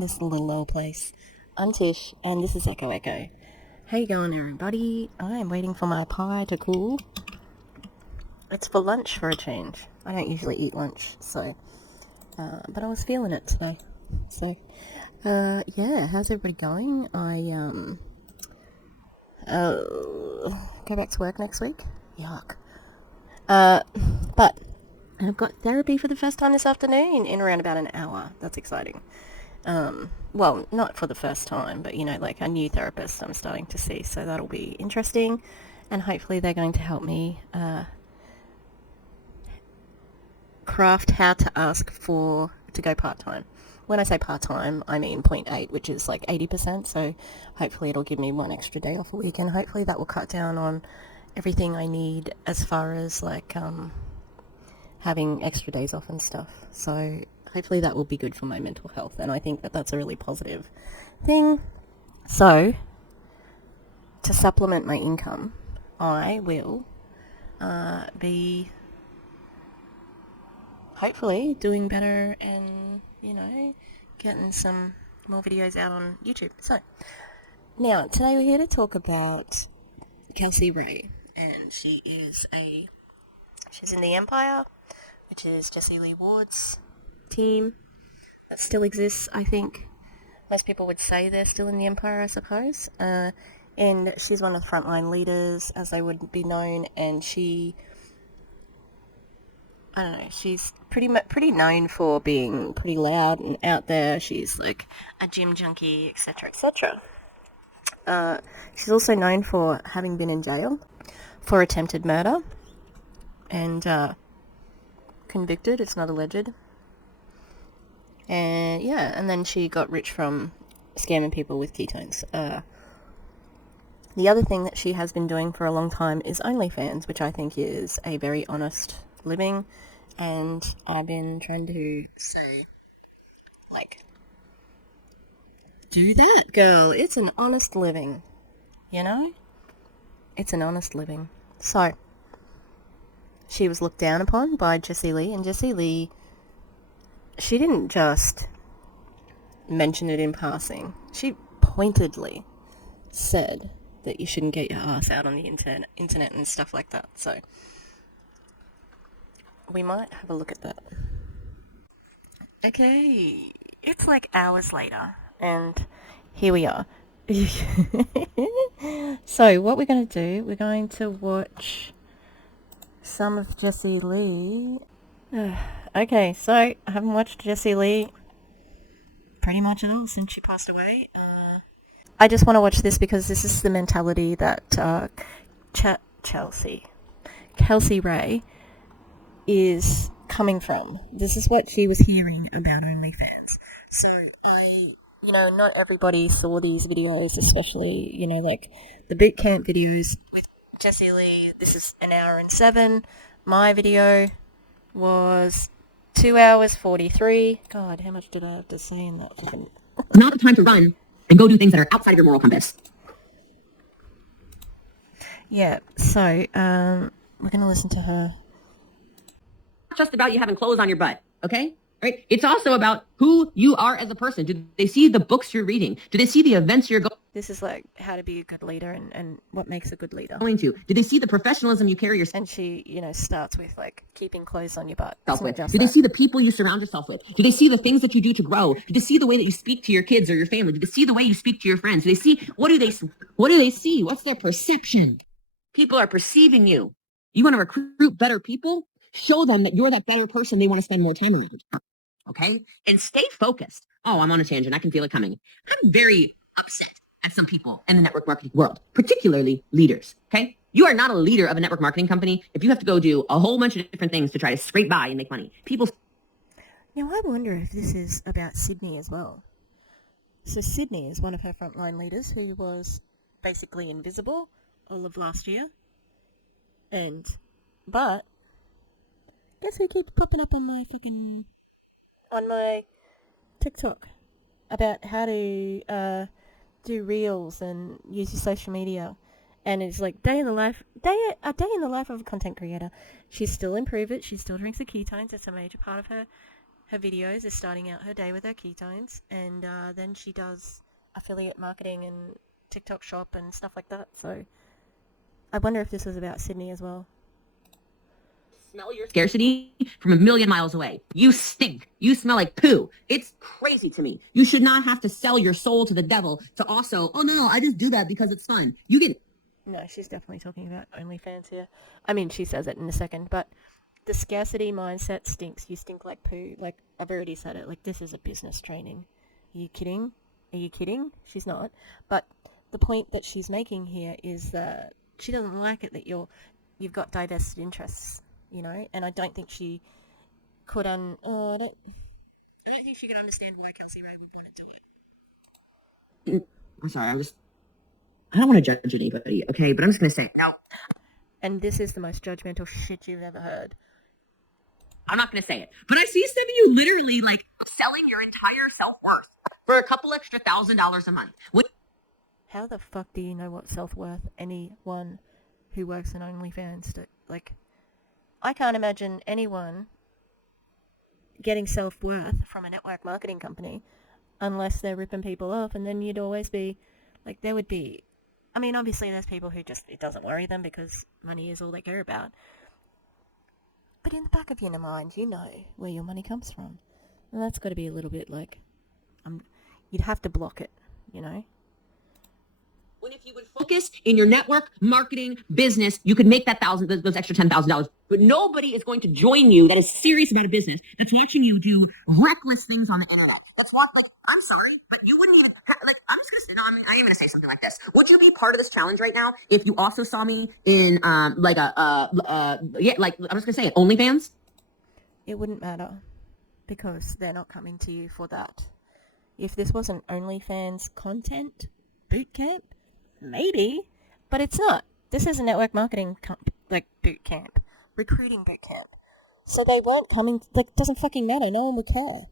in this little old place. I'm Tish, and this is Echo Echo. How you going, everybody? I'm waiting for my pie to cool. It's for lunch for a change. I don't usually eat lunch, so... but I was feeling it today. So, yeah, how's everybody going? Go back to work next week? Yuck. But I've got therapy for the first time this afternoon in around about an hour. That's exciting. Well, not for the first time, but, like a new therapist I'm starting to see, so that'll be interesting, and hopefully they're going to help me, craft how to ask to go part-time. When I say part-time, I mean 0.8, which is like 80%, so hopefully it'll give me one extra day off a week, and hopefully that will cut down on everything I need as far as, like, having extra days off and stuff. So hopefully that will be good for my mental health, and I think that that's a really positive thing. So, to supplement my income, I will be hopefully doing better and, getting some more videos out on YouTube. So, now, today we're here to talk about Kelsey Rhae, and she's in the Empire, which is Jessie Lee Ward's team that still exists, I think. Most people would say they're still in the Empire, I suppose. And she's one of the frontline leaders, as they would be known, and she's pretty known for being pretty loud and out there. She's like a gym junkie, etc., etc. She's also known for having been in jail for attempted murder and convicted. It's not alleged. And yeah, and then she got rich from scamming people with keytones. The other thing that she has been doing for a long time is OnlyFans, which I think is a very honest living, and I've been trying to say, like, do that, girl. It's an honest living, It's an honest living. So, she was looked down upon by Jessie Lee, and Jessie Lee, she didn't just mention it in passing. She pointedly said that you shouldn't get your ass out on the internet and stuff like that. So, we might have a look at that. Okay, it's like hours later, and here we are. So, what we're going to do, we're going to watch some of Jessie Lee. Okay, so I haven't watched Jessie Lee pretty much at all since she passed away. I just want to watch this because this is the mentality that Kelsey Rhae is coming from. This is what she was hearing about OnlyFans. So not everybody saw these videos, especially, like the bootcamp videos with Jessie Lee. This is 1 hour and 7. My video was 2 hours 43. God, how much did I have to say in that? It's not the time to run and go do things that are outside of your moral compass. Yeah, so we're going to listen to her. Not just about you having clothes on your butt, okay? Right? It's also about who you are as a person. Do they see the books you're reading? Do they see the events you're going? This is like how to be a good leader and what makes a good leader. Going to. Do they see the professionalism you carry yourself? And she, starts with like keeping clothes on your butt. With. Do they see the people you surround yourself with? Do they see the things that you do to grow? Do they see the way that you speak to your kids or your family? Do they see the way you speak to your friends? Do they see what do they see? What's their perception? People are perceiving you. You want to recruit better people? Show them that you're that better person they want to spend more time around. Okay? And stay focused. Oh, I'm on a tangent. I can feel it coming. I'm very upset at some people in the network marketing world, particularly leaders. Okay? You are not a leader of a network marketing company if you have to go do a whole bunch of different things to try to scrape by and make money. Now, I wonder if this is about Sydney as well. So Sydney is one of her frontline leaders who was basically invisible all of last year. But guess who keeps popping up on my TikTok about how to do reels and use your social media, and it's like a day in the life of a content creator. She's still in Pruvit. She still drinks the ketones. It's a major part of her her videos is starting out her day with her ketones, and then she does affiliate marketing and TikTok shop and stuff like that. So I wonder if this was about Sydney as well. Smell your scarcity from a million miles away. You stink. You smell like poo. It's crazy to me. You should not have to sell your soul to the devil to also, oh no, I just do that because it's fun. You get... No, she's definitely talking about OnlyFans here. I mean, she says it in a second, but the scarcity mindset stinks. You stink like poo. Like, I've already said it. Like, this is a business training. Are you kidding? Are you kidding? She's not. But the point that she's making here is that she doesn't like it that you've got divested interests, you know? And I don't think she could I don't think she could understand why Kelsey Rhae would want to do it. I'm sorry, I don't want to judge anybody, okay? But I'm just going to say, no. And this is the most judgmental shit you've ever heard. I'm not going to say it. But I see some of you literally, like, selling your entire self-worth for a couple extra $1,000 a month. How the fuck do you know what self-worth anyone who works in OnlyFans do? Like, I can't imagine anyone getting self-worth from a network marketing company unless they're ripping people off, and then you'd always be, like, there would be... I mean, obviously there's people who just, it doesn't worry them because money is all they care about. But in the back of your mind, you know where your money comes from. And that's got to be a little bit like, you'd have to block it, you know? When if you would focus in your network marketing business, you could make that those extra $10,000. But nobody is going to join you that is serious about a business that's watching you do reckless things on the internet. That's what, like, I'm sorry, but you wouldn't even, like, I'm just going to say, no, I am going to say something like this. Would you be part of this challenge right now if you also saw me in, I'm just going to say it, OnlyFans? It wouldn't matter because they're not coming to you for that. If this wasn't OnlyFans content bootcamp, maybe, but it's not. This is a network marketing boot camp, recruiting boot camp. So they weren't coming. Like, doesn't fucking matter. No one would care.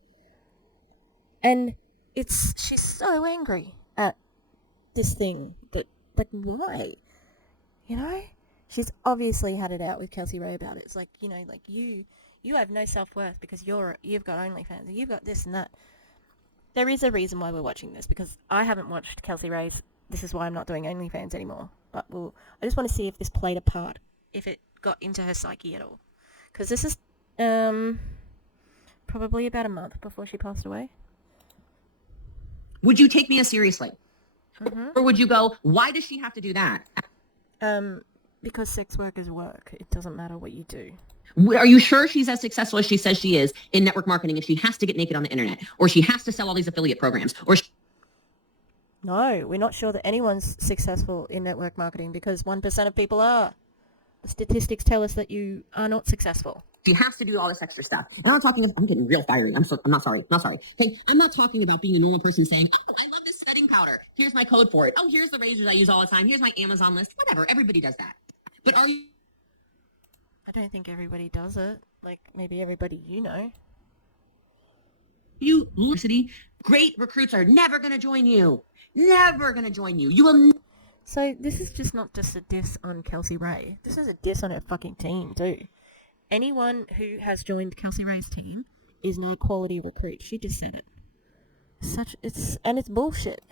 And she's so angry at this thing that, like, why? You know, she's obviously had it out with Kelsey Rhae about it. It's like, you know, like you have no self-worth because you've got OnlyFans and you've got this and that. There is a reason why we're watching this, because I haven't watched Kelsey Rhae's. This is why I'm not doing OnlyFans anymore. But I just want to see if this played a part, if it got into her psyche at all. Because this is probably about a month before she passed away. Would you take me as seriously? Mm-hmm. Or would you go, why does she have to do that? Because sex work is work. It doesn't matter what you do. Are you sure she's as successful as she says she is in network marketing if she has to get naked on the internet, or she has to sell all these affiliate programs, or No, we're not sure that anyone's successful in network marketing because 1% of people are. The statistics tell us that you are not successful. she has to do all this extra stuff? And I'm getting real fiery. I'm not sorry. Okay, I'm not talking about being a normal person saying, oh, I love this setting powder. Here's my code for it. Oh, here's the razors I use all the time. Here's my Amazon list. Whatever. Everybody does that. But are you... I don't think everybody does it. Like, maybe everybody you know. You university, great recruits are never going to join you. Never going to join you. You will... So this is just not just a diss on Kelsey Rhae. This is a diss on her fucking team too. Anyone who has joined Kelsey Rhae's team is now a quality recruit. She just said it. It's bullshit.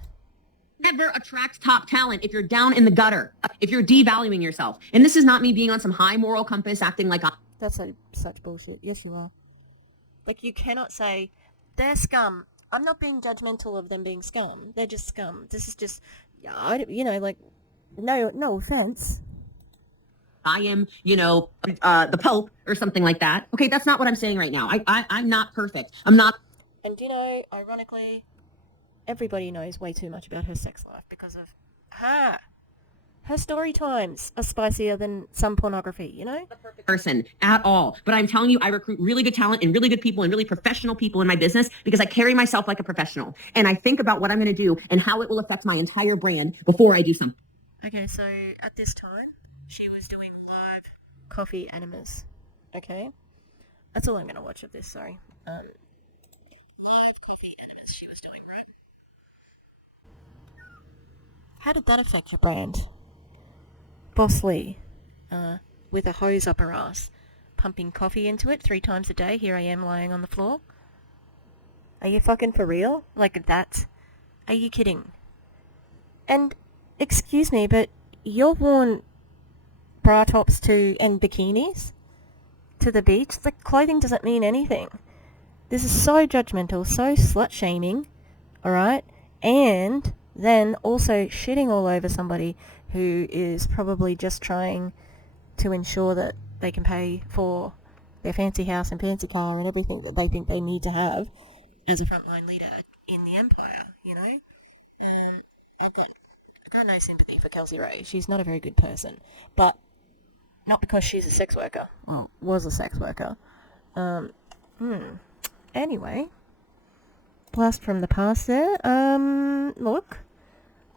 Never attract top talent if you're down in the gutter, if you're devaluing yourself. And this is not me being on some high moral compass acting like That's such bullshit. Yes, you are. Like, you cannot say, they're scum. I'm not being judgmental of them being scum. They're just scum. This is just, no offense. I am, the Pope or something like that. Okay, that's not what I'm saying right now. I'm not perfect. I'm not. And, ironically, everybody knows way too much about her sex life because of her. Her story times are spicier than some pornography, The perfect person at all. But I'm telling you, I recruit really good talent and really good people and really professional people in my business because I carry myself like a professional. And I think about what I'm going to do and how it will affect my entire brand before I do something. Okay, so at this time, she was doing live coffee enemas. Okay? That's all I'm going to watch of this, sorry. Live coffee enemas she was doing, right? How did that affect your brand? Boss Lee, with a hose up her ass, pumping coffee into it 3 times a day. Here I am lying on the floor. Are you fucking for real? Like that? Are you kidding? And, excuse me, but you're worn bra tops and bikinis to the beach? Like, clothing doesn't mean anything. This is so judgmental, so slut-shaming, alright? And then also shitting all over somebody who is probably just trying to ensure that they can pay for their fancy house and fancy car and everything that they think they need to have as a frontline leader in the empire, you know? And I've got no sympathy for Kelsey Rhae. She's not a very good person. But not because she's a sex worker. Well, was a sex worker. Anyway. Blast from the past there. Look.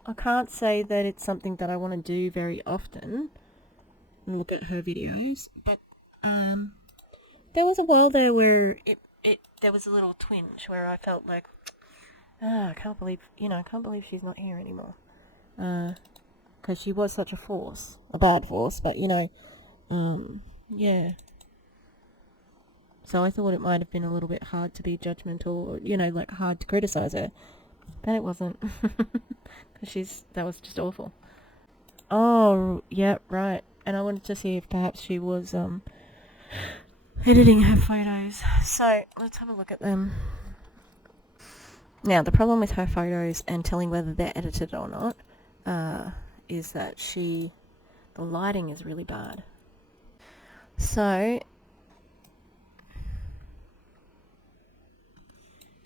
I can't say that it's something that I want to do very often. Look at her videos. But, there was a while there where there was a little twinge where I felt like, I can't believe she's not here anymore. Because she was such a force. A bad force, but, yeah. So I thought it might have been a little bit hard to be judgmental, or, like hard to criticize her. But it wasn't. Because that was just awful. Oh, yeah, right. And I wanted to see if perhaps she was, editing her photos. So, let's have a look at them. Now, the problem with her photos and telling whether they're edited or not, is that the lighting is really bad. So,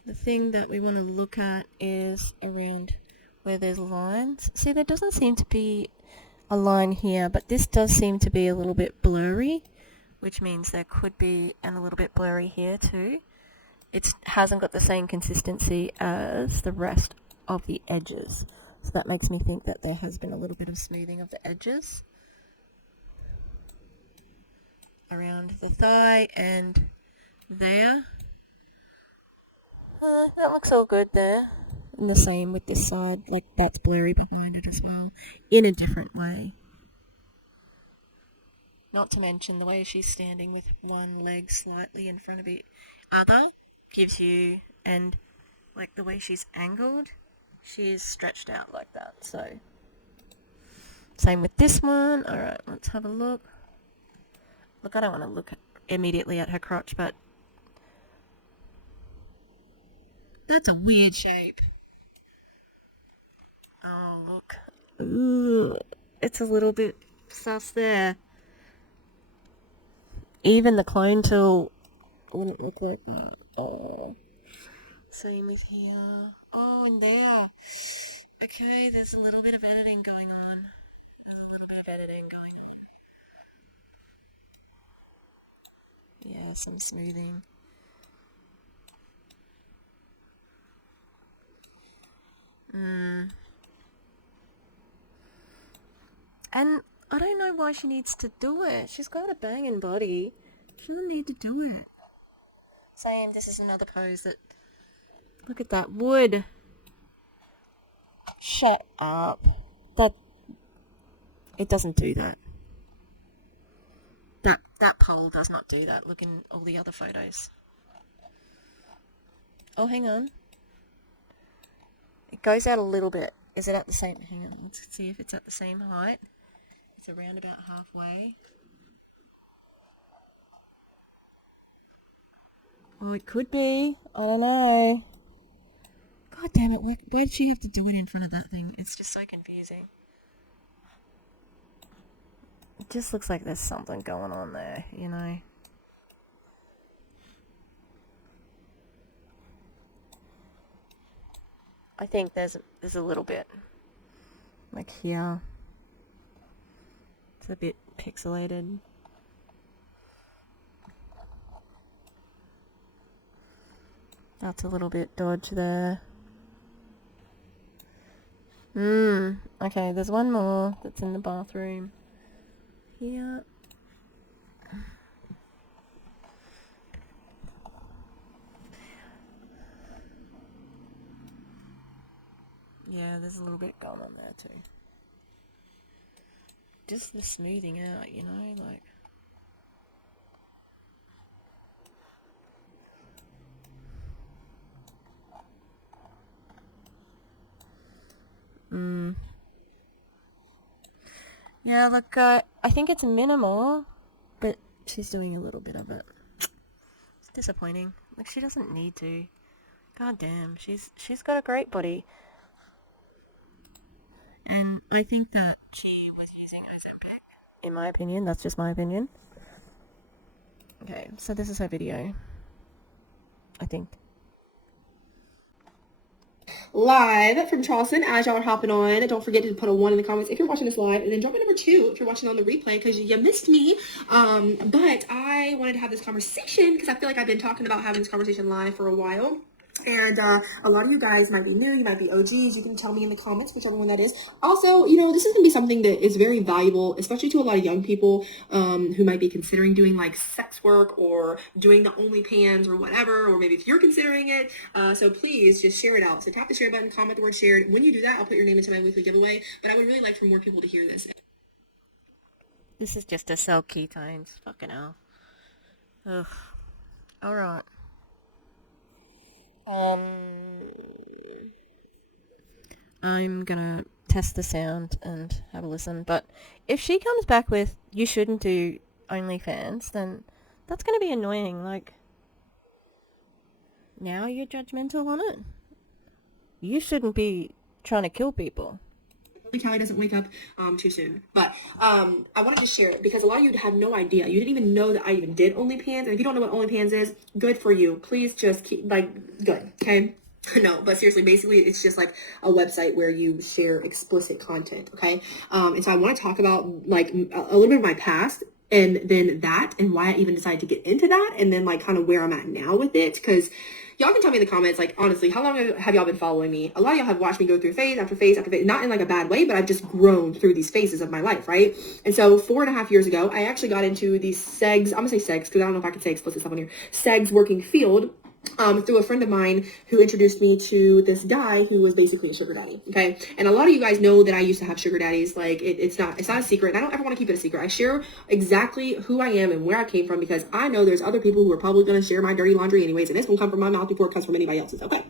the thing that we want to look at is around where there's lines. See, there doesn't seem to be a line here, but this does seem to be a little bit blurry, which means there could be a little bit blurry here too. It hasn't got the same consistency as the rest of the edges. So that makes me think that there has been a little bit of smoothing of the edges around the thigh and there. That looks all good there. And the same with this side, like that's blurry behind it as well, in a different way. Not to mention the way she's standing with one leg slightly in front of the other gives you, and like the way she's angled, she's stretched out like that. So, same with this one. Alright, let's have a look. Look, I don't want to look immediately at her crotch, but that's a weird shape. Oh, look. Ooh, it's a little bit sus there. Even the clone tool wouldn't look like that. Oh. Same with here. Oh, and there. Okay, there's a little bit of editing going on. Yeah, some smoothing. And I don't know why she needs to do it. She's got a banging body. She doesn't need to do it. Same, this is another pose that... Look at that wood. Shut up. It doesn't do that. That pole does not do that. Look in all the other photos. Oh, hang on. It goes out a little bit. Is it at the same... Hang on, let's see if it's at the same height. It's around about halfway. Oh, it could be. I don't know. God damn it, where did she have to do it in front of that thing? It's just so confusing. It just looks like there's something going on there, you know? I think there's a little bit. Like here. It's a bit pixelated. That's a little bit dodgy there. Okay, there's one more that's in the bathroom. Here. Yeah, there's a little bit going on there too. Just the smoothing out, you know, like... Yeah, look, I think it's minimal, but she's doing a little bit of it. It's disappointing. Like, she doesn't need to. God damn, she's got a great body. And I think that she was using Ozempic. In my opinion, that's just my opinion. Okay, so this is her video. I think. Live from Charleston as y'all are hopping on. Don't forget to put a 1 in the comments if you're watching this live, and then drop a number 2 if you're watching on the replay because you missed me. But I wanted to have this conversation because I feel like I've been talking about having this conversation live for a while. And a lot of you guys might be new, you might be OGs, you can tell me in the comments, whichever one that is. Also, this is going to be something that is very valuable, especially to a lot of young people who might be considering doing like sex work or doing the OnlyFans or whatever, or maybe if you're considering it. So please just share it out. So tap the share button, comment the word shared. When you do that, I'll put your name into my weekly giveaway. But I would really like for more people to hear this. This is just to sell keytones. Fucking hell. Ugh. Alright. I'm gonna test the sound and have a listen, but if she comes back with, you shouldn't do OnlyFans, then that's gonna be annoying. Like, now you're judgmental on it? You shouldn't be trying to kill people. Callie doesn't wake up too soon, but I wanted to share it because a lot of you have no idea. You didn't even know that I even did OnlyFans, and if you don't know what OnlyFans is, good for you. Please just keep good, okay? No, but seriously, basically it's just like a website where you share explicit content, okay? And so I want to talk about like a little bit of my past, and then that, and why I even decided to get into that, and then like kind of where I'm at now with it, because y'all can tell me in the comments, like, honestly, how long have y'all been following me? A lot of y'all have watched me go through phase after phase after phase, not in like a bad way, but I've just grown through these phases of my life, right? And so 4.5 years ago, I actually got into the segs, I'm gonna say segs, because I don't know if I can say explicit stuff on here, segs working field, through a friend of mine who introduced me to this guy who was basically a sugar daddy. Okay. And a lot of you guys know that I used to have sugar daddies. Like it's not a secret. And I don't ever want to keep it a secret. I share exactly who I am and where I came from because I know there's other people who are probably going to share my dirty laundry anyways. And this will come from my mouth before it comes from anybody else's. Okay.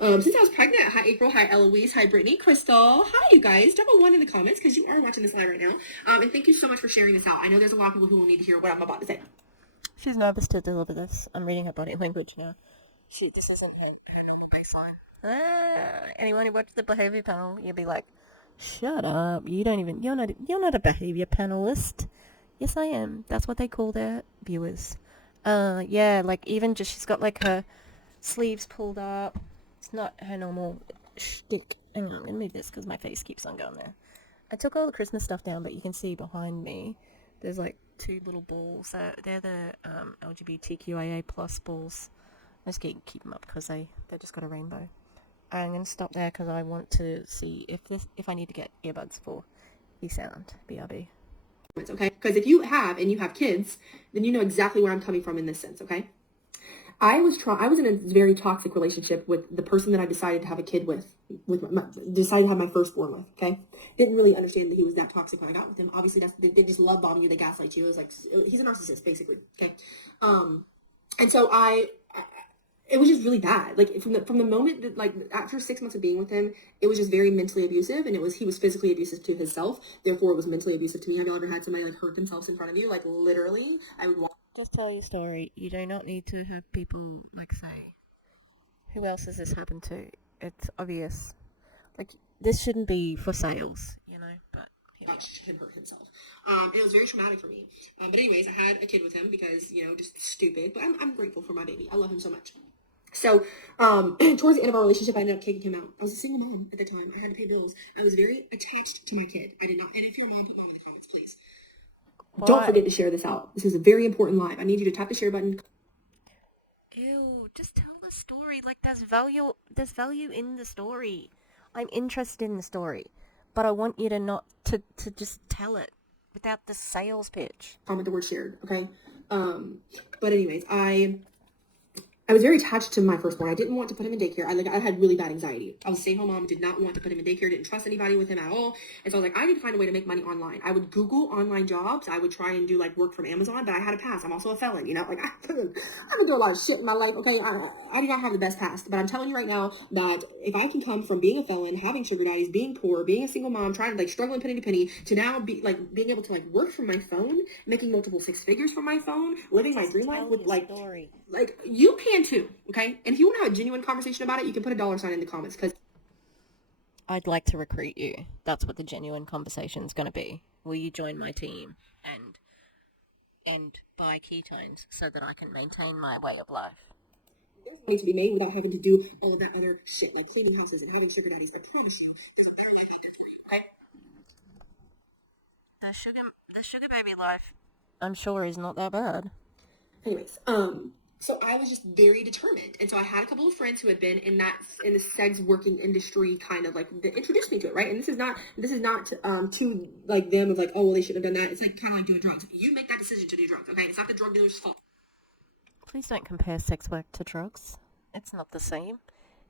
Since I was pregnant, hi April, hi Eloise, hi Brittany, Crystal, hi you guys. Drop a 1 in the comments because you are watching this live right now. And thank you so much for sharing this out. I know there's a lot of people who will need to hear what I'm about to say. She's nervous to deliver this. I'm reading her body language now. This isn't her baseline. Anyone who watches the behavior panel, you'll be like, shut up. You're not a behavior panelist. Yes, I am. That's what they call their viewers. Yeah, like even just, she's got like her sleeves pulled up. It's not her normal shtick. Hang on, I'm gonna move this because my face keeps on going there. I took all the Christmas stuff down, but you can see behind me, there's like 2 little balls. They're the LGBTQIA plus balls. I just keep them up because they just got a rainbow. I'm going to stop there because I want to see if I need to get earbuds for the sound. BRB. Okay? Because if you have kids, then you know exactly where I'm coming from in this sense, okay? I was in a very toxic relationship with the person that I decided to have a kid with decided to have my firstborn with, okay? Didn't really understand that he was that toxic when I got with him. Obviously, they just love bombing you, they gaslight you. It was like, he's a narcissist, basically, okay? And so it was just really bad. Like from the moment that, like, after 6 months of being with him, it was just very mentally abusive, and he was physically abusive to himself. Therefore, it was mentally abusive to me. Have you ever had somebody like hurt themselves in front of you? Like literally, I would walk. Just tell your story. You do not need to have people like say, "Who else has this happened to?" It's obvious. Like, this shouldn't be for sales, But Him hurt himself. It was very traumatic for me. But anyways, I had a kid with him because just stupid. But I'm grateful for my baby. I love him so much. So, towards the end of our relationship, I ended up kicking him out. I was a single mom at the time. I had to pay bills. I was very attached to my kid. I did not. And if you're a mom, put 1 in the comments, please. Don't forget to share this out. This is a very important live. I need you to tap the share button. Ew, just tell the story. Like, there's value in the story. I'm interested in the story. But I want you to not to just tell it without the sales pitch. Comment the word shared, okay? But anyways, I I was very attached to my firstborn. I didn't want to put him in daycare. I had really bad anxiety. I was a stay-at-home mom, did not want to put him in daycare, didn't trust anybody with him at all. And so I was like, I need to find a way to make money online. I would Google online jobs. I would try and do like work from Amazon, but I had a past. I'm also a felon, you know, like I've been through a lot of shit in my life. Okay. I do not have the best past, but I'm telling you right now that if I can come from being a felon, having sugar daddies, being poor, being a single mom, trying to like struggling penny to penny, to now be like being able to like work from my phone, making multiple six figures from my phone, living my dream life with like you can too. Okay. And if you want to have a genuine conversation about it, you can put a $sign in the comments, because I'd like to recruit you. That's what the genuine conversation's going to be. Will you join my team and buy ketones so that I can maintain my way of life? there's money to be made without having to do all of that other shit, like cleaning houses and having sugar daddies. I promise you, there's a better way out there for you. Okay. The sugar baby life, I'm sure, is not that bad. Anyways, so I was just very determined, and so I had a couple of friends who had been in the sex working industry, kind of like, that introduced me to it, right? And this is not to like them of like, oh well, they shouldn't have done that. It's like kind of like doing drugs. You make that decision to do drugs, okay? It's not the drug dealer's fault. Please don't compare sex work to drugs. It's not the same.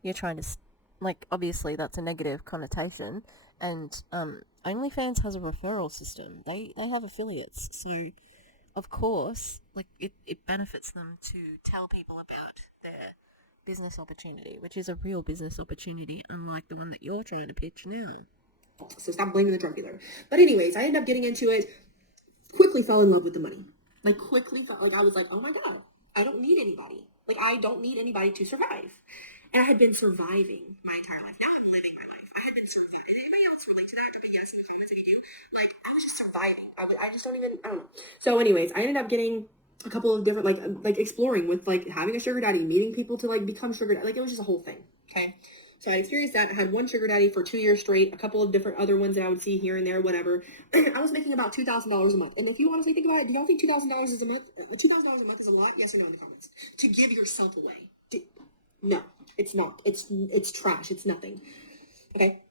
You're trying to, like, obviously that's a negative connotation, and OnlyFans has a referral system. They have affiliates, so of course, like, it benefits them to tell people about their business opportunity, which is a real business opportunity, unlike the one that you're trying to pitch now. So stop blaming the drug dealer. But anyways, I ended up getting into it, quickly fell in love with the money. Like, I was like, oh my God, I don't need anybody. Like, I don't need anybody to survive. And I had been surviving my entire life. Now I'm living my life. I had been surviving. Did anybody else relate to that? Drop a yes in the comments if you do. Like, I was just surviving. I just don't know. So anyways, I ended up getting a couple of different, like exploring with, like, having a sugar daddy, meeting people to, like, become sugar daddy. Like, it was just a whole thing. Okay. So I experienced that. I had one sugar daddy for 2 years straight, a couple of different other ones that I would see here and there, whatever. I was making about $2,000 a month. And if you honestly think about it, do y'all think $2,000 is a month? $2,000 a month is a lot? Yes or no in the comments? To give yourself away. No, it's not. It's trash. It's nothing. Okay.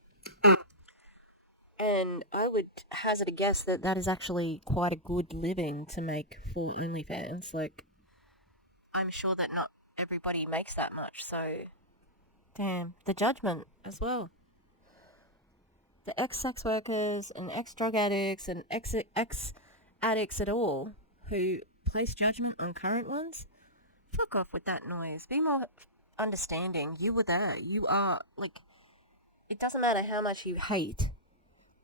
And I would hazard a guess that that is actually quite a good living to make for OnlyFans. Like, I'm sure that not everybody makes that much, so damn, the judgment as well. The ex-sex workers and ex-drug addicts and ex-addicts at all who place judgment on current ones, fuck off with that noise. Be more understanding. You were there. You are, like, it doesn't matter how much you hate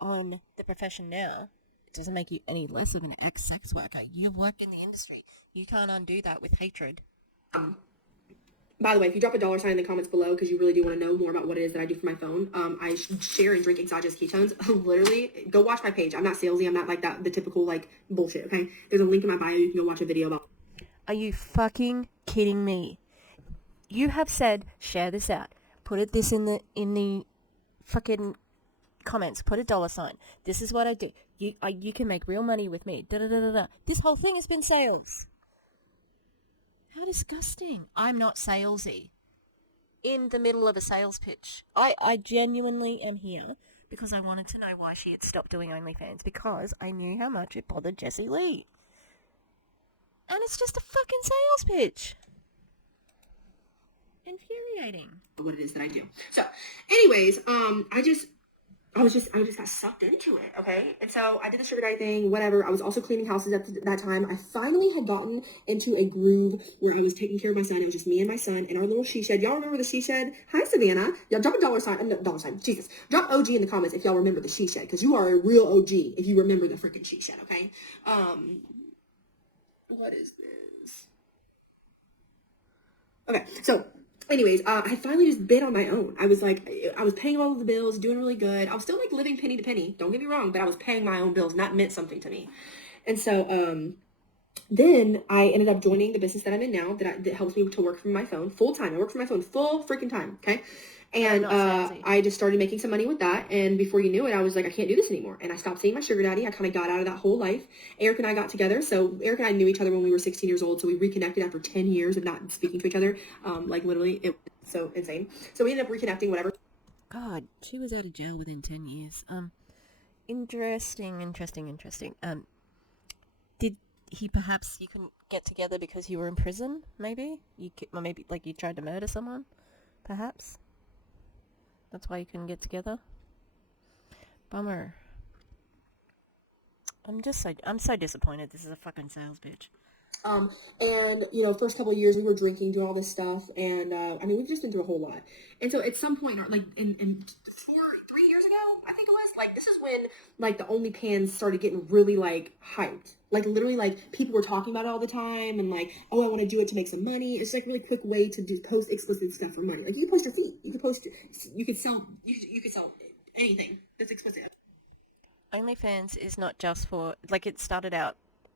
on the profession now, it doesn't make you any less of an ex-sex worker. You've worked in the industry. You can't undo that with hatred. By the way, if you drop a $sign in the comments below because you really do want to know more about what it is that I do for my phone, I share and drink exogenous ketones. Literally, go watch my page. I'm not salesy. I'm not like that, the typical, like, bullshit, okay? There's a link in my bio. You can go watch a video about. Are you fucking kidding me? You have said, share this out. Put this in the fucking comments. Put a $sign. This is what I do. You can make real money with me. Da-da-da-da-da. This whole thing has been sales. How disgusting. I'm not salesy. In the middle of a sales pitch. I genuinely am here because I wanted to know why she had stopped doing OnlyFans, because I knew how much it bothered Jessie Lee. And it's just a fucking sales pitch. Infuriating. What it is that I do. So, anyways, I just got sucked into it, okay? And so I did the sugar daddy thing, whatever. I was also cleaning houses at that time. I finally had gotten into a groove where I was taking care of my son. It was just me and my son in our little she shed. Y'all remember the she shed? Hi, Savannah. Y'all drop a $sign. Jesus. Drop OG in the comments if y'all remember the she shed, because you are a real OG if you remember the freaking she shed, okay? What is this? Okay, so anyways, I finally just bid on my own. I was paying all of the bills, doing really good. I was still, like, living penny to penny. Don't get me wrong, but I was paying my own bills, and that meant something to me. And so, then I ended up joining the business that I'm in now, that helps me to work from my phone full time. I work from my phone full freaking time. Okay. And, I just started making some money with that. And before you knew it, I was like, I can't do this anymore. And I stopped seeing my sugar daddy. I kind of got out of that whole life. Eric and I got together. So Eric and I knew each other when we were 16 years old. So we reconnected after 10 years of not speaking to each other. Like, literally, it was so insane. So we ended up reconnecting, whatever. God, she was out of jail within 10 years. Interesting. perhaps you couldn't get together because you were in prison, maybe? Or maybe, like, you tried to murder someone, perhaps? That's why you couldn't get together? Bummer. I'm so disappointed this is a fucking sales bitch. And, you know, first couple of years we were drinking, doing all this stuff, and, I mean, we've just been through a whole lot. And so at some point, like, in 3 years ago, I think it was, like, this is when, like, the OnlyFans started getting really, like, hyped. Like, literally, like, people were talking about it all the time, and, like, oh, I want to do it to make some money. It's, like, a really quick way to post explicit stuff for money. Like, you can post your feet. You could sell anything that's explicit. OnlyFans is not just for, like, it started out,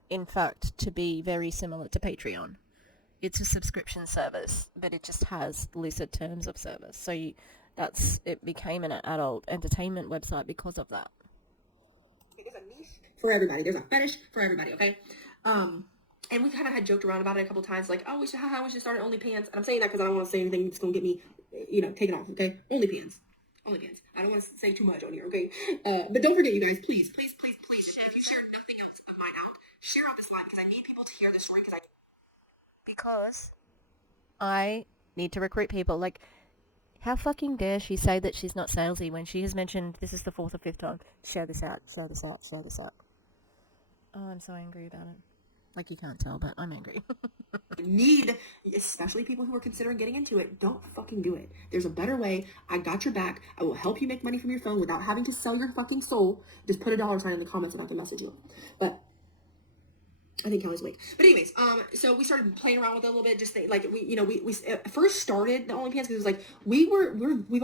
in fact, to be very similar to Patreon. It's a subscription service, but it just has looser terms of service. So it became an adult entertainment website because of that. There's a niche for everybody. There's a fetish for everybody, okay? And we kind of had joked around about it a couple times, like, oh, we should start an OnlyFans. And I'm saying that because I don't want to say anything that's going to get me, you know, taken off, okay? OnlyFans. I don't want to say too much on here, okay? But don't forget, you guys, please share. If you share nothing else but mine out, share out this live because I need people to hear this story Because I need to recruit people. Like, how fucking dare she say that she's not salesy when she has mentioned, this is the 4th or 5th time, share this out. Oh, I'm so angry about it. Like, you can't tell, but I'm angry. need, especially people who are considering getting into it, don't fucking do it. There's a better way. I got your back. I will help you make money from your phone without having to sell your fucking soul. Just put a $sign in the comments and I can message you. But I think Kelly's awake. But anyways, so we started playing around with it a little bit. Just like we first started the OnlyFans because it was like we've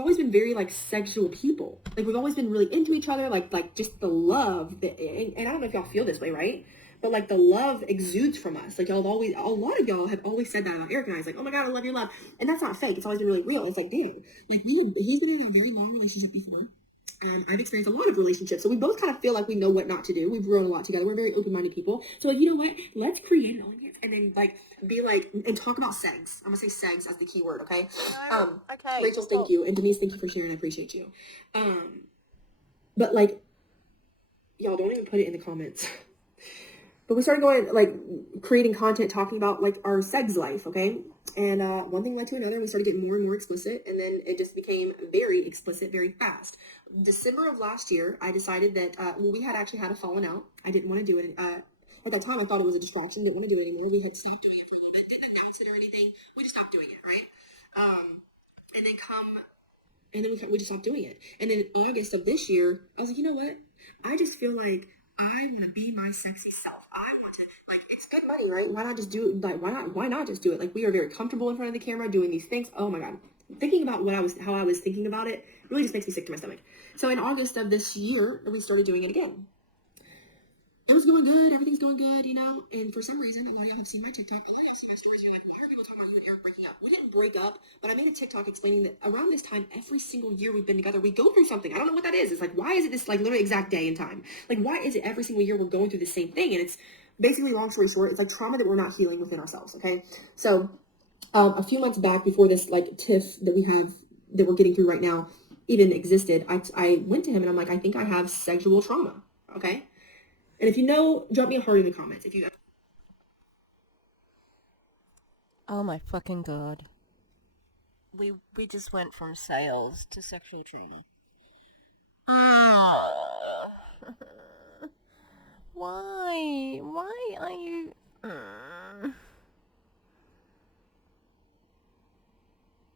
always been very like sexual people. Like we've always been really into each other. Like just the love that, and I don't know if y'all feel this way, right? But like the love exudes from us. Like a lot of y'all have always said that about Eric and I. It's like, oh my God, I love your love. And that's not fake. It's always been really real. It's like, damn, like he's been in a very long relationship before. I've experienced a lot of relationships. So we both kind of feel like we know what not to do. We've grown a lot together. We're very open-minded people. So like, you know what? Let's create an OnlyFans and then like be like, and talk about sex. I'm going to say sex as the key word. Okay. Okay. Rachel, thank you. And Denise, thank you for sharing. I appreciate you. But like, y'all don't even put it in the comments. But we started going, like, creating content, talking about, like, our sex life, okay? And one thing led to another, and we started getting more and more explicit, and then it just became very explicit very fast. December of last year, I decided that, we had actually had a falling out. I didn't want to do it. At that time, I thought it was a distraction, didn't want to do it anymore. We had stopped doing it for a little bit, didn't announce it or anything. We just stopped doing it, right? And then we just stopped doing it. And then in August of this year, I was like, you know what? I just feel like I want to be my sexy self. I want to, like, it's good money, right? Why not just do it? Like, why not just do it? Like, we are very comfortable in front of the camera doing these things. Oh my God. Thinking about how I was thinking about it really just makes me sick to my stomach. So in August of this year, we started doing it again. It was going good. Everything's going good, you know? And for some reason, a lot of y'all have seen my TikTok. A lot of y'all see my stories. You're like, why are people talking about you and Eric breaking up? We didn't break up, but I made a TikTok explaining that around this time, every single year we've been together, we go through something. I don't know what that is. It's like, why is it this, like, literally exact day and time? Like, why is it every single year we're going through the same thing? And it's basically, long story short, it's like trauma that we're not healing within ourselves, okay? So, a few months back, before this, like, tiff that we have, that we're getting through right now, even existed, I went to him and I'm like, I think I have sexual trauma, okay? And if you know, drop me a heart in the comments. If you. Oh my fucking God. We just went from sales to sexual trauma. Why? Why are you...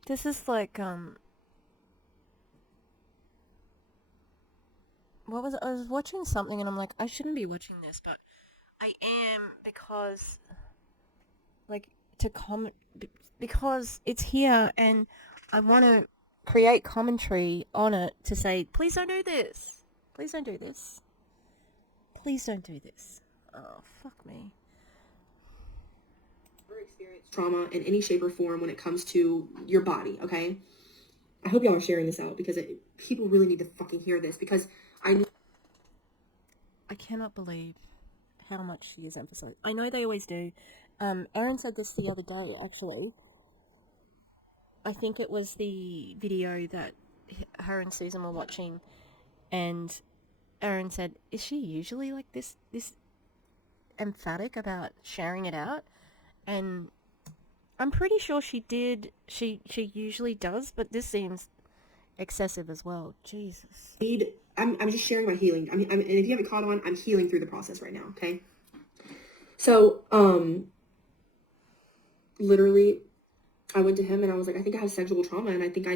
This is like, what was it? I was watching something and I'm like, I shouldn't be watching this, but I am because, like, because it's here and I want to create commentary on it to say, please don't do this. Please don't do this. Please don't do this. Oh, fuck me. Never experienced trauma in any shape or form when it comes to your body, okay? I hope y'all are sharing this out because people really need to fucking hear this because I cannot believe how much she is emphasized. I know they always do. Erin said this the other day, actually. I think it was the video that her and Susan were watching, and Erin said, is she usually like this emphatic about sharing it out, and I'm pretty sure she did. She usually does, but this seems excessive as well. Jesus. I'm just sharing my healing. And if you haven't caught on, I'm healing through the process right now. Okay. So, literally, I went to him and I was like, I think I have sexual trauma, and I think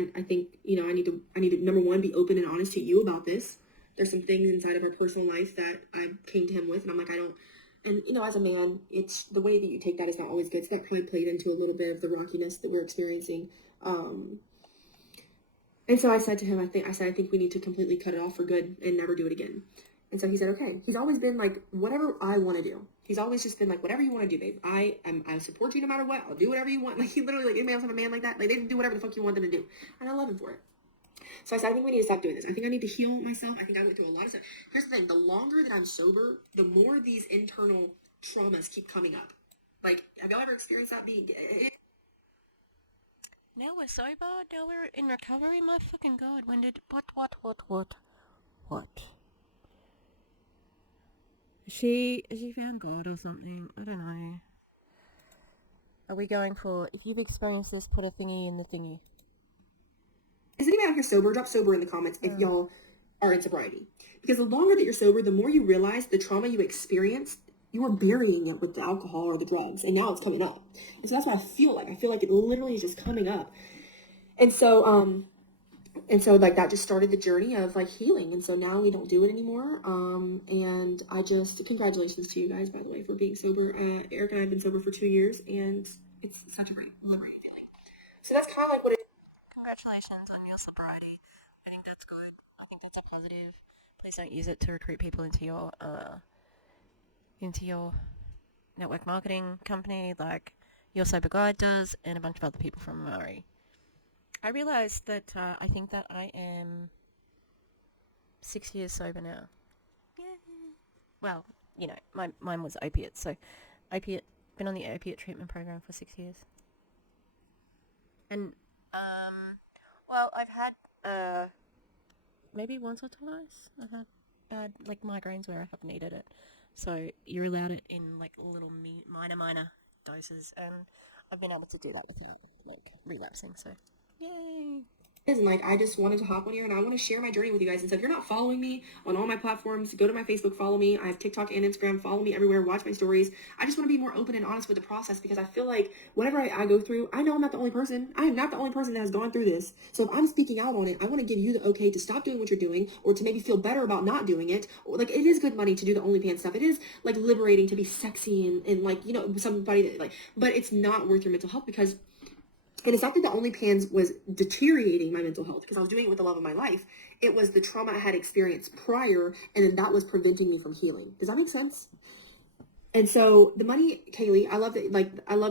you know, I need to number one, be open and honest to you about this. There's some things inside of our personal life that I came to him with, and I'm like, and you know, as a man, it's the way that you take that is not always good. So that probably played into a little bit of the rockiness that we're experiencing. And so I said to him, I think we need to completely cut it off for good and never do it again. And so he said, okay. He's always been like, whatever I want to do. He's always just been like, whatever you want to do, babe. I support you no matter what. I'll do whatever you want. Like, he literally, like, anybody else have a man like that? Like, they didn't do whatever the fuck you want them to do. And I love him for it. So I said, I think we need to stop doing this. I think I need to heal myself. I think I went through a lot of stuff. Here's the thing. The longer that I'm sober, the more these internal traumas keep coming up. Like, have y'all ever experienced that being... Now we're sober? Now we're in recovery? My fucking god, when did... What? Has she found God or something? I don't know. Are we going for... If you've experienced this, put a thingy in the thingy. Is anybody out here sober? Drop sober in the comments if y'all are in sobriety. Because the longer that you're sober, the more you realize the trauma you experienced, you were burying it with the alcohol or the drugs, and now it's coming up. And so that's what I feel like. I feel like it literally is just coming up. And so like that just started the journey of like healing. And so now we don't do it anymore. And I just, congratulations to you guys, by the way, for being sober. Eric and I have been sober for 2 years, and it's such a great, liberating feeling. So that's kind of like what it is. Congratulations on your sobriety. I think that's good. I think that's a positive. Please don't use it to recruit people into your network marketing company like Your Sober Guide does and a bunch of other people from Murray. I realized that I think that I am 6 years sober now. Yeah. Well, you know, mine was opiates, so been on the opiate treatment program for 6 years. And well, I've had maybe once or twice I've had bad like migraines where I have needed it. So you're allowed it in like little minor doses, and I've been able to do that without like relapsing. So yay! And like, I just wanted to hop on here and I want to share my journey with you guys. And so if you're not following me on all my platforms, go to my Facebook, follow me. I have TikTok and Instagram, follow me everywhere, watch my stories. I just want to be more open and honest with the process, because I feel like whatever I go through, I know I'm not the only person. I am not the only person that has gone through this. So if I'm speaking out on it, I want to give you the okay to stop doing what you're doing, or to maybe feel better about not doing it. Or like, it is good money to do the OnlyFans stuff. It is like liberating to be sexy and like, you know, somebody that like, but it's not worth your mental health, because... And it's not that the OnlyFans was deteriorating my mental health, because I was doing it with the love of my life. It was the trauma I had experienced prior, and then that was preventing me from healing. Does that make sense? And so the money, Kaylee, I love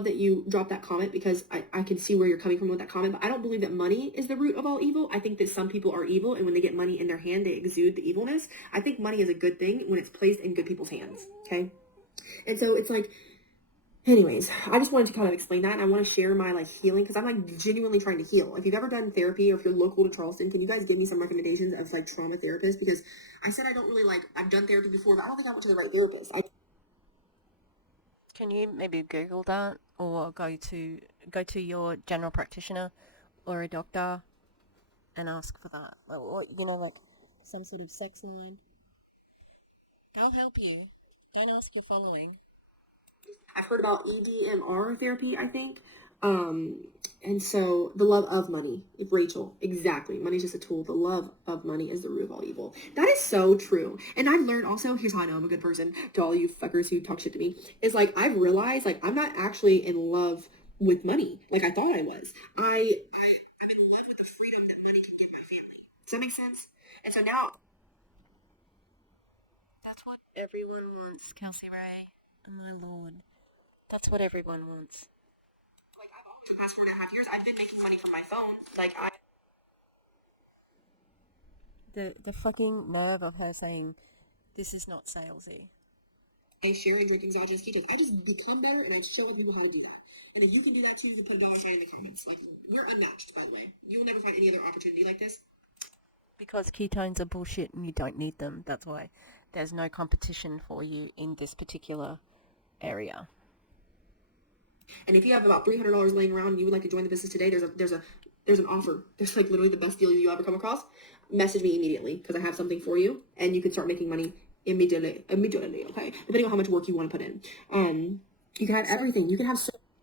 that you dropped that comment, because I can see where you're coming from with that comment. But I don't believe that money is the root of all evil. I think that some people are evil, and when they get money in their hand, they exude the evilness. I think money is a good thing when it's placed in good people's hands. Okay, and so it's like. Anyways, I just wanted to kind of explain that, and I want to share my like healing, because I'm like genuinely trying to heal. If you've ever done therapy, or if you're local to Charleston, can you guys give me some recommendations of like trauma therapists? Because I said I don't really like, I've done therapy before, but I don't think I went to the right therapist. Can you maybe Google that, or go to your general practitioner or a doctor and ask for that, or you know, like some sort of sex line? They'll help you. Don't ask for following. I've heard about EDMR therapy, I think. And so the love of money, Rachel, exactly. Money's just a tool. The love of money is the root of all evil. That is so true. And I've learned also, here's how I know I'm a good person to all you fuckers who talk shit to me, is like, I've realized like I'm not actually in love with money like I thought I was. I'm in love with the freedom that money can give my family. Does that make sense? And so now... That's what everyone wants, Kelsey Rhae. My lord. That's what everyone wants. Like, I've always, for the past 4.5 years, I've been making money from my phone. Like, The fucking nerve of her saying, this is not salesy. Sharing, drinking exogenous ketones. I just become better, and I show other people how to do that. And if you can do that too, then put a $sign in the comments. Like, we're unmatched, by the way. You will never find any other opportunity like this. Because ketones are bullshit and you don't need them. That's why there's no competition for you in this particular area. And if you have about $300 laying around and you would like to join the business today, there's an offer. There's like literally the best deal you ever come across. Message me immediately because I have something for you, and you can start making money immediately. Okay, depending on how much work you want to put in. You can have everything. You can have.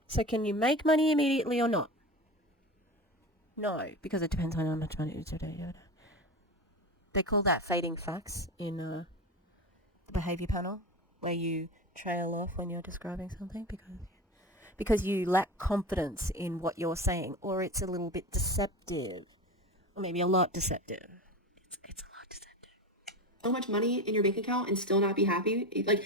So can you make money immediately or not? No, because it depends on how much money you do. They call that fading facts in the behavior panel, where you trail off when you're describing something because you lack confidence in what you're saying, or it's a little bit deceptive, or maybe a lot deceptive. It's a lot deceptive. So much money in your bank account and still not be happy. Like,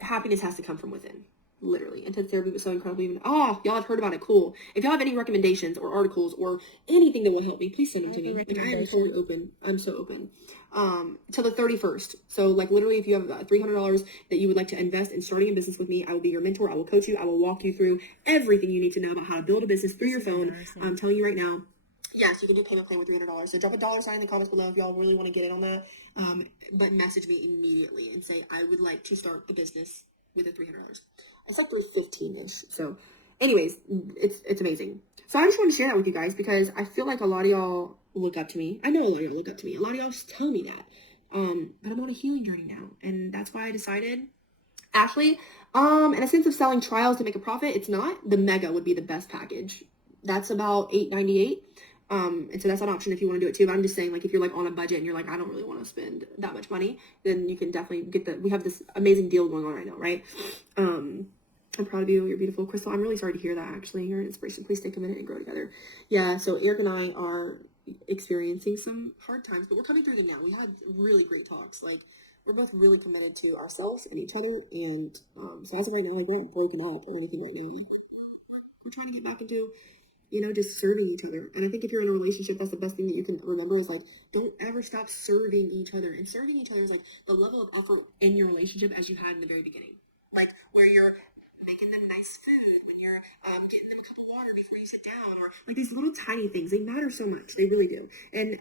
happiness has to come from within. Literally. Intense therapy was so incredible. Even y'all have heard about it. Cool. If y'all have any recommendations or articles or anything that will help me, please send them to me. Like, I am totally open. I'm so open. Till the 31st. So like literally, if you have $300 that you would like to invest in starting a business with me, I will be your mentor. I will coach you. I will walk you through everything you need to know about how to build a business through your phone. I'm telling you right now. Yes, you can do payment plan with $300. So drop a $sign in the comments below if y'all really want to get in on that. But message me immediately and say, I would like to start the business with a $300. It's like $315-ish. So anyways, it's amazing. So I just want to share that with you guys because I feel like a lot of y'all look up to me. I know a lot of y'all look up to me. A lot of y'all tell me that. But I'm on a healing journey now. And that's why I decided, Ashley, in a sense of selling trials to make a profit, it's not. The mega would be the best package. That's about $898. And so that's an option if you want to do it too. But I'm just saying, like, if you're like on a budget and you're like, I don't really want to spend that much money, then you can definitely get we have this amazing deal going on right now, right? I'm proud of you. You're beautiful. Crystal, I'm really sorry to hear that, actually. You're an inspiration. Please take a minute and grow together. Yeah, so Eric and I are experiencing some hard times, but we're coming through them now. We had really great talks. Like, we're both really committed to ourselves and each other. And so as of right now, like, we're not broken up or anything right now. We're trying to get back into, just serving each other. And I think if you're in a relationship, that's the best thing that you can remember is, like, don't ever stop serving each other. And serving each other is, like, the level of effort in your relationship as you had in the very beginning. Like, where you're making them nice food, when you're getting them a cup of water before you sit down, or like these little tiny things. They matter so much. They really do. And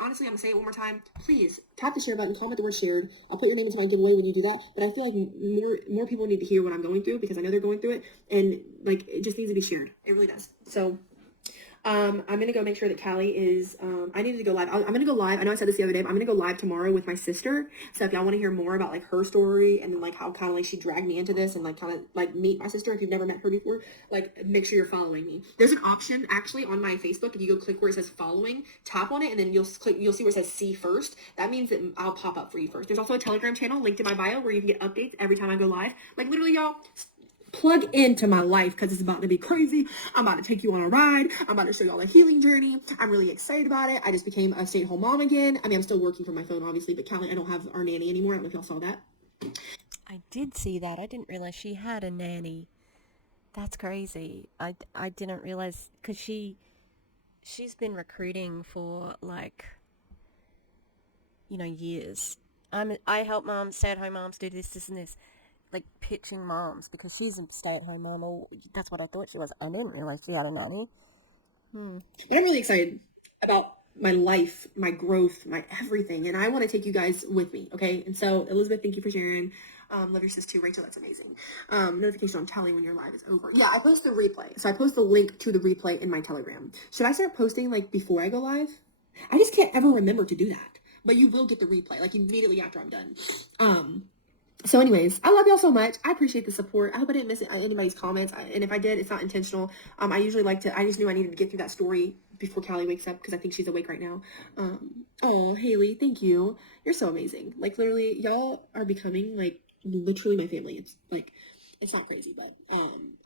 honestly, I'm gonna say it one more time. Please tap the share button, comment the word shared. I'll put your name into my giveaway when you do that. But I feel like more people need to hear what I'm going through because I know they're going through it, and like it just needs to be shared. It really does. So I'm gonna go make sure that Callie is I needed to go live. I'm gonna go live. I know I said this the other day, but I'm gonna go live tomorrow with my sister. So if y'all want to hear more about like her story and then like how kind of like she dragged me into this and like kind of like meet my sister if you've never met her before, like make sure you're following me. There's an option actually on my Facebook. If you go click where it says following, tap on it, and then you'll see where it says see first. That means that I'll pop up for you first. There's also a Telegram channel linked in my bio where you can get updates every time I go live. Like literally, y'all, plug into my life because it's about to be crazy. I'm about to take you on a ride. I'm about to show y'all a healing journey. I'm really excited about it. I just became a stay-at-home mom again. I mean, I'm still working from my phone, obviously, but Callie, I don't have our nanny anymore. I don't know if y'all saw that. I did see that. I didn't realize she had a nanny. That's crazy. I didn't realize because she's been recruiting for like, years. I help moms, stay-at-home moms do this and this. Like pitching moms because she's a stay-at-home mom, or that's what I thought she was. I didn't realize she had a nanny. But I'm really excited about my life, my growth, my everything, and I want to take you guys with me, okay? And so, Elizabeth, thank you for sharing. Love your sis too, Rachel. That's amazing. Notification on telling when your live is over. Yeah, I post the replay, so I post the link to the replay in my Telegram. Should I start posting like before I go live? I just can't ever remember to do that. But you will get the replay like immediately after I'm done. So anyways, I love y'all so much. I appreciate the support. I hope I didn't miss anybody's comments. And if I did, it's not intentional. I usually I just knew I needed to get through that story before Callie wakes up because I think she's awake right now. Oh, Haley, thank you. You're so amazing. Like literally, y'all are becoming like literally my family. It's like, it's not crazy, but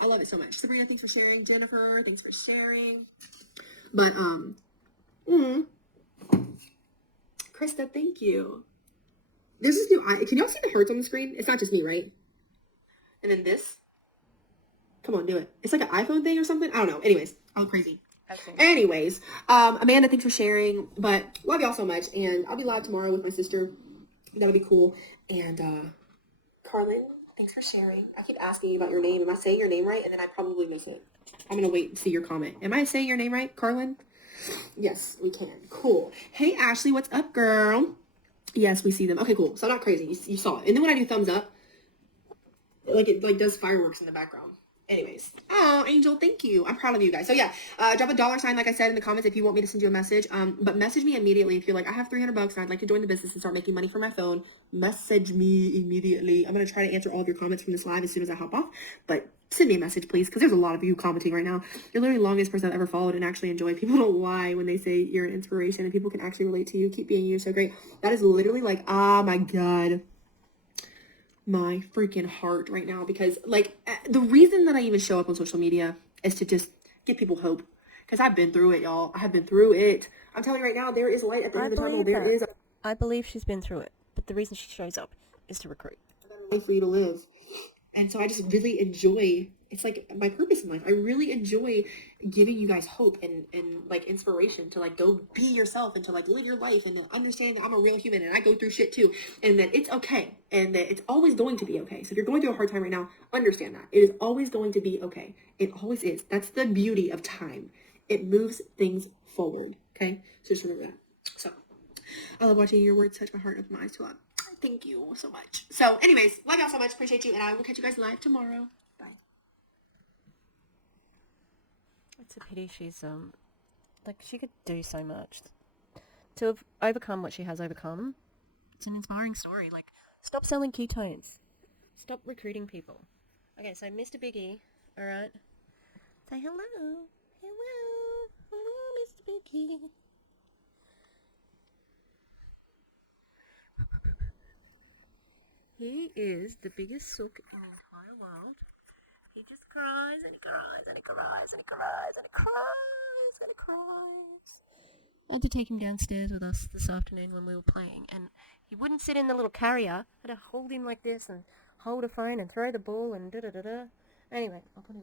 I love it so much. Sabrina, thanks for sharing. Jennifer, thanks for sharing. But, Krista, thank you. There's this new eye. Can y'all see the hearts on the screen? It's not just me, right? And then this. Come on, do it. It's like an iPhone thing or something. I don't know. Anyways, I look crazy. Anyways, Amanda, thanks for sharing. But love y'all so much. And I'll be live tomorrow with my sister. That'll be cool. And Carlin, thanks for sharing. I keep asking you about your name. Am I saying your name right? And then I probably miss it. I'm going to wait and see your comment. Am I saying your name right, Carlin? Yes, we can. Cool. Hey, Ashley, what's up, girl? Yes, we see them. Okay, cool. So I'm not crazy. You saw it. And then when I do thumbs up, like it like does fireworks in the background. Anyways, oh Angel, thank you. I'm proud of you guys. So yeah, drop a $sign like I said in the comments if you want me to send you a message. But message me immediately if you're like, I have $300 and I'd like to join the business and start making money from my phone. Message me immediately. I'm gonna try to answer all of your comments from this live as soon as I hop off. But send me a message, please, because there's a lot of you commenting right now. You're literally the longest person I've ever followed and actually enjoyed. People don't lie when they say you're an inspiration and people can actually relate to you. Keep being you. So great. That is literally like, oh my god, my freaking heart right now, because like the reason that I even show up on social media is to just give people hope, because I've been through it, y'all. I have been through it. I'm telling you right now, there is light at the end of the tunnel. There is I believe she's been through it, but the reason she shows up is to recruit. a life for you to live. And so I just really enjoy, it's like my purpose in life. I really enjoy giving you guys hope and like inspiration to like go be yourself and to like live your life and to understand that I'm a real human and I go through shit too, and that it's okay and that it's always going to be okay. So if you're going through a hard time right now, understand that it is always going to be okay. It always is. That's the beauty of time. It moves things forward. Okay, so just remember that. So I love watching your words touch my heart and open my eyes to a lot. Thank you so much. So anyways, love y'all so much. Appreciate you. And I will catch you guys live tomorrow. Bye. It's a pity she's, like, she could do so much. To have overcome what she has overcome, it's an inspiring story. Like, stop selling ketones. Stop recruiting people. Okay, so Mr. Biggie, alright? Say hello. Hello. Hello, Mr. Biggie. He is the biggest sook in the entire world. He just cries and he cries and he cries and he cries and he cries and he cries. I had to take him downstairs with us this afternoon when we were playing, and he wouldn't sit in the little carrier. I had to hold him like this and hold a phone and throw the ball and da-da-da-da. Anyway, I'll put him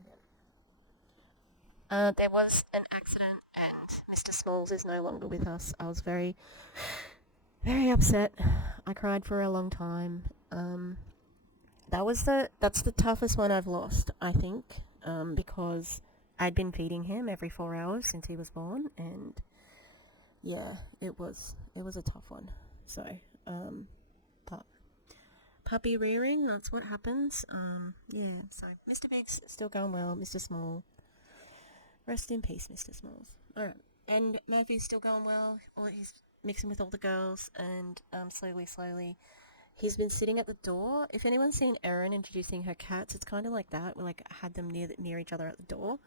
down. There was an accident and Mr. Smalls is no longer with us. I was very, very upset. I cried for a long time. That's the toughest one I've lost, I think, because I'd been feeding him every 4 hours since he was born, and yeah, it was a tough one. So, but puppy rearing, that's what happens. Yeah, so Mr. Big's still going well. Mr. Small, rest in peace, Mr. Smalls. Alright, and Murphy's still going well. He's mixing with all the girls, and slowly he's been sitting at the door. If anyone's seen Erin introducing her cats, it's kind of like that. We like had them near each other at the door,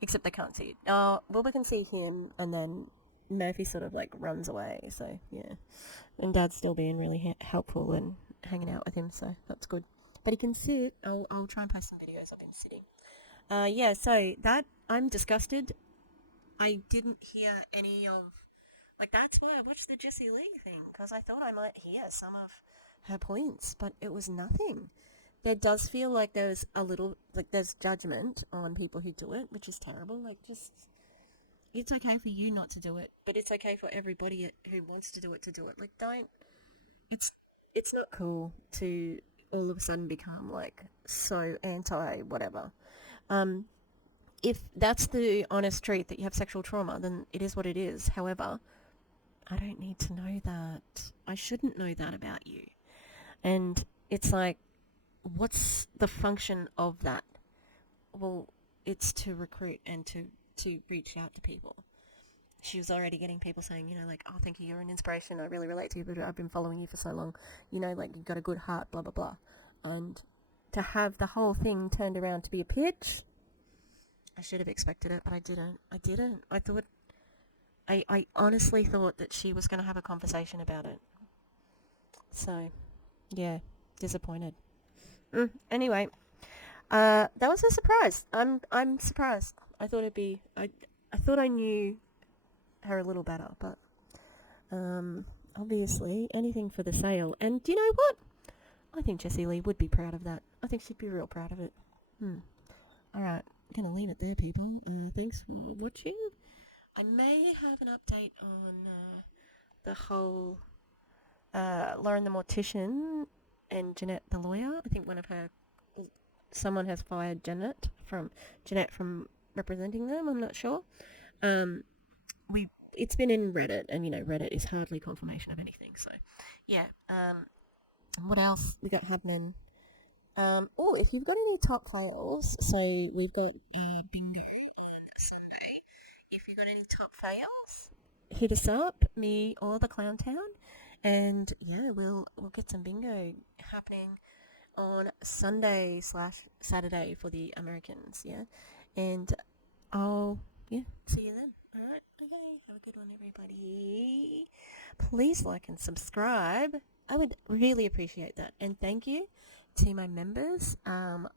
except they can't see. Wilbur can see him, and then Murphy sort of like runs away. So yeah, and Dad's still being really helpful and hanging out with him, so that's good. But he can sit. I'll try and post some videos of him sitting. Yeah. So that I'm disgusted. I didn't hear any of. Like, that's why I watched the Jessie Lee thing, because I thought I might hear some of her points, but it was nothing. There does feel like there's a little, like, there's judgment on people who do it, which is terrible. Like, just, it's okay for you not to do it, but it's okay for everybody who wants to do it. Like, don't, it's not cool to all of a sudden become, like, so anti-whatever. If that's the honest truth, that you have sexual trauma, then it is what it is. However, I don't need to know that. I shouldn't know that about you. And it's like, what's the function of that? Well, it's to recruit and to reach out to people. She was already getting people saying, you know, like, oh, thank you, you're an inspiration, I really relate to you, but I've been following you for so long, you know, like, you've got a good heart, blah, blah, blah. And to have the whole thing turned around to be a pitch, I should have expected it, but I didn't. I thought, I honestly thought that she was going to have a conversation about it. So, yeah, disappointed. Anyway, that was a surprise. I'm surprised. I thought it'd be, I thought I knew her a little better, but, obviously, anything for the sale. And you know what? I think Jessie Lee would be proud of that. I think she'd be real proud of it. Alright, I'm gonna leave it there, people. Thanks for watching. I may have an update on the whole Lauren the Mortician and Jeanette the lawyer. I think someone has fired Jeanette from representing them. I'm not sure. It's been in Reddit, and you know Reddit is hardly confirmation of anything. So, yeah. What else we got happening? Oh, if you've got any top fails, so we've got bingo on Sunday. If you've got any top fails, hit us up, me or the Clown Town, and yeah, we'll get some bingo happening on Sunday/Saturday for the Americans, yeah, and I'll see you then. All right, okay, have a good one, everybody. Please like and subscribe. I would really appreciate that, and thank you to my members. I'm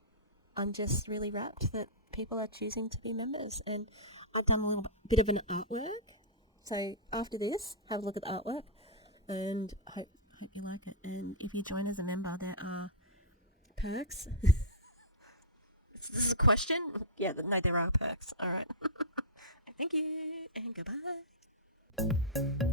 just really rapt that people are choosing to be members, and I've done a little bit of an artwork. So after this, have a look at the artwork, and hope you like it. And if you join as a member, there are perks. This is a question? Yeah, no, there are perks. All right. Thank you, and goodbye.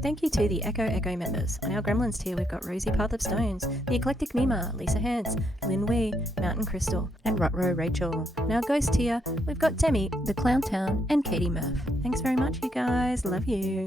Thank you to the Echo members. On our Gremlins tier, we've got Rosie Path of Stones, the Eclectic Mima, Lisa Hans, Lynn Wee, Mountain Crystal, and Rutro Rachel. On our Ghost tier, we've got Demi, the Clown Town, and Katie Murph. Thanks very much, you guys. Love you.